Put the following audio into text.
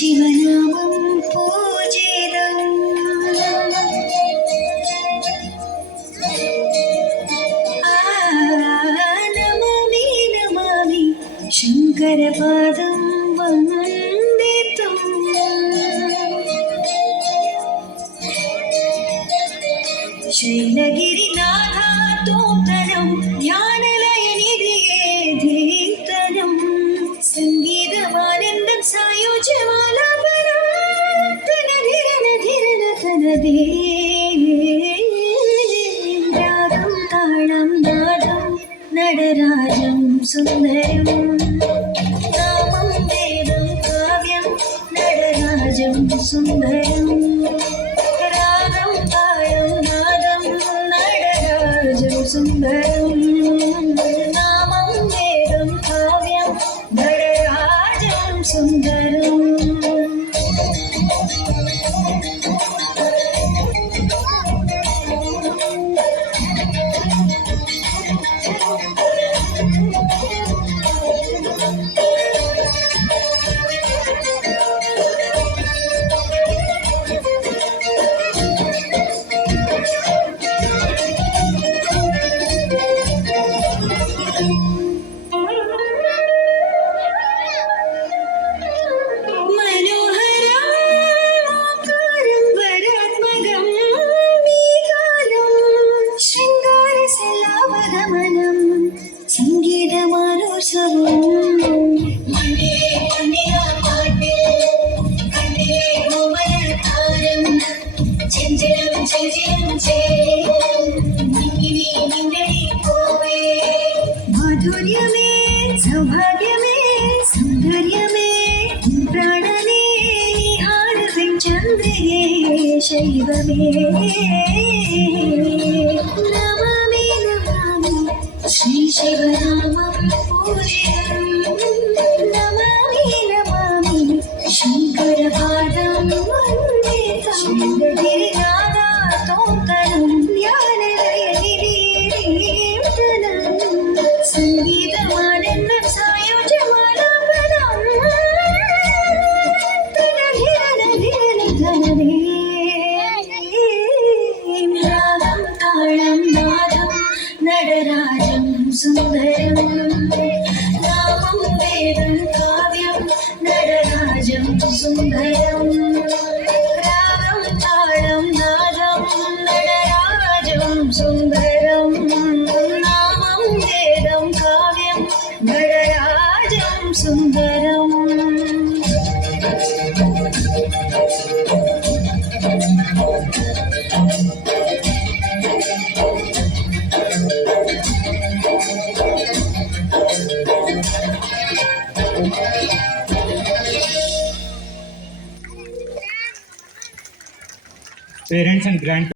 ശിവനാമം പൂജിതം നമാമി നമാമി ശങ്കരപാദം വന്ദിതം ശൈലഗിരിനാഥ തോത്തരം ധ്യാനലയനിധിയേ ധീതനം സംഗീതമാനന്ദം സായുജ്യമാലാപനം തനധിരന ധിരന തനദേ രാഗം താളം നാദം നടരാജം സുന്ദരം നാമം വേദം കാവ്യം നടരാജം സുന്ദരം രാഗം താളം നാദം നടരാജം സുന്ദരം നാമം വേദം കാവ്യം നടരാജം സുന്ദരം മാധുര്യമേ സൗഭാഗ്യമേ സൗന്ദര്യമേ പ്രാണനേ ആടവൻ ചന്ദ്രയേ ശൈവമേ നമാമി നമാമി ശ്രീ ശിവനാമം പൂജിതം നമാമി നമാമി ശങ്കരപാദം വന്ദിതം ശൈലഗിരിനാഥ തോത്തരം ധ്യാനലയനിധീതനം സംഗീതമാനന്ദം സായുജ്യമാലാപനം തനധിരന ധിരന ധനദേ രാഗം താളം നാദം നടരാജം സുന്ദരം നാമം വേദം കാവ്യം നടരാജം സുന്ദരം രാഗം താളം നാദം നടരാജം സുന്ദരം നാമം വേദം കാവ്യം നടരാജം സുന്ദരം Parents and grandparents